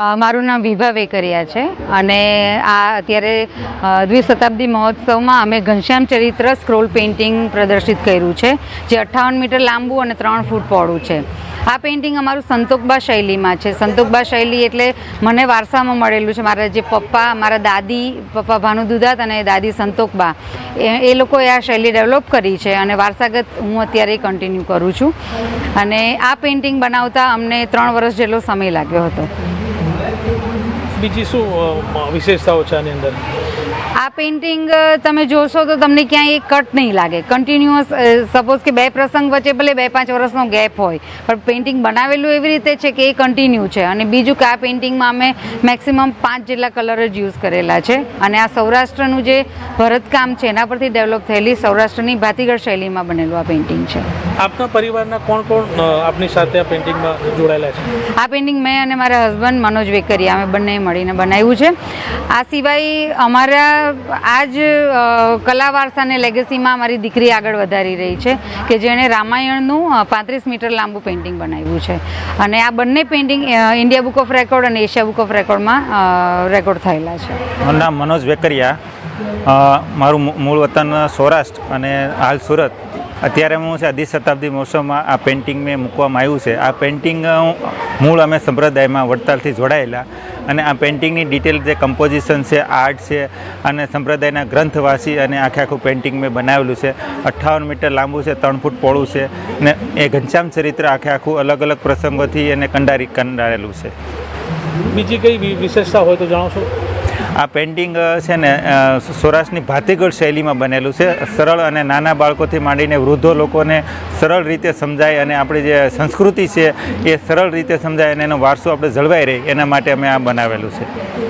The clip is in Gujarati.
મારું નામ વિભા વેકરિયા છે અને આ અત્યારે દ્વિશતાબ્દી મહોત્સવમાં અમે ઘનશ્યામ ચરિત્ર સ્ક્રોલ પેઇન્ટિંગ પ્રદર્શિત કર્યું છે, જે અઠ્ઠાવન મીટર લાંબુ અને ત્રણ ફૂટ પહોળું છે. આ પેઇન્ટિંગ અમારું સંતોકબા શૈલીમાં છે. સંતોકબા શૈલી એટલે મને વારસામાં મળેલું છે. મારા જે પપ્પા, મારા દાદી, પપ્પા ભાનુ દુધાત અને દાદી સંતોકબા એ લોકોએ આ શૈલી ડેવલપ કરી છે અને વારસાગત હું અત્યારે કન્ટિન્યુ કરું છું. અને આ પેઇન્ટિંગ બનાવતા અમને ત્રણ વર્ષ જેટલો સમય લાગ્યો હતો. બીજી શું વિશેષતાઓ છે આની અંદર? આ પેઇન્ટિંગ તમે જોશો તો તમને ક્યાંય એ કટ નહીં લાગે. કન્ટિન્યુઅસ સપોઝ કે બે પ્રસંગ વચ્ચે ભલે બે પાંચ વર્ષનો ગેપ હોય પણ પેઇન્ટિંગ બનાવેલું એવી રીતે છે કે એ કન્ટિન્યુ છે. અને બીજું કે આ પેઇન્ટિંગમાં અમે મેક્સિમમ પાંચ જેટલા કલર જ યુઝ કરેલા છે. અને આ સૌરાષ્ટ્રનું જે ભરતકામ છે એના પરથી ડેવલપ થયેલી સૌરાષ્ટ્રની ભાતીગઢ શૈલીમાં બનેલું આ પેઇન્ટિંગ છે. આપના પરિવારના કોણ કોણ આપની સાથે આ પેઇન્ટિંગમાં જોડાયેલા છે? આ પેઇન્ટિંગ મેં અને મારા હસબન્ડ મનોજ વેકરિયા અમે બંને મળીને બનાવ્યું છે. આ સિવાય અમારા આ જ કલા વારસાને લેગસીમાં મારી દીકરી આગળ વધારી રહી છે કે જેણે રામાયણનું પાંત્રીસ મીટર લાંબુ પેઇન્ટિંગ બનાવ્યું છે. અને આ બંને painting India book of record અને એશિયા બુક ઓફ રેકોર્ડમાં રેકોર્ડ થયેલા છે. મારું નામ મનોજ વેકરિયા. મારું મૂળ વતન સૌરાષ્ટ્ર અને હાલ સુરત. અત્યારે હું છે અઢી શતાબ્દી મહોત્સવમાં આ પેઇન્ટિંગ મેં મૂકવામાં આવ્યું છે. આ પેઇન્ટિંગ મૂળ અમે સંપ્રદાયમાં વડતાલથી જોડાયેલા. અને આ પેઇન્ટિંગની ડિટેલ જે કમ્પોઝિશન છે આર્ટ છે અને સંપ્રદાયના ગ્રંથ વાંચી અને આખે આખું પેઇન્ટિંગ મેં બનાવેલું છે. અઠ્ઠાવન મીટર લાંબુ છે, ત્રણ ફૂટ પહોળું છે ને એ ઘનશ્યામ ચરિત્ર આખે આખું અલગ અલગ પ્રસંગોથી એને કંડારી, કંડારેલું છે. બીજી કઈ વિશેષતા હોય તો જણાવશો? આ પેઇન્ટિંગ છે ને સૌરાષ્ટ્રની ભાતીગઢ શૈલીમાં બનેલું છે. સરળ અને નાના બાળકોથી માંડીને વૃદ્ધો લોકોને સરળ રીતે સમજાય અને આપણી જે સંસ્કૃતિ છે એ સરળ રીતે સમજાય અને એનો વારસો આપણે જળવાઈ રહે એના માટે અમે આ બનાવેલું છે.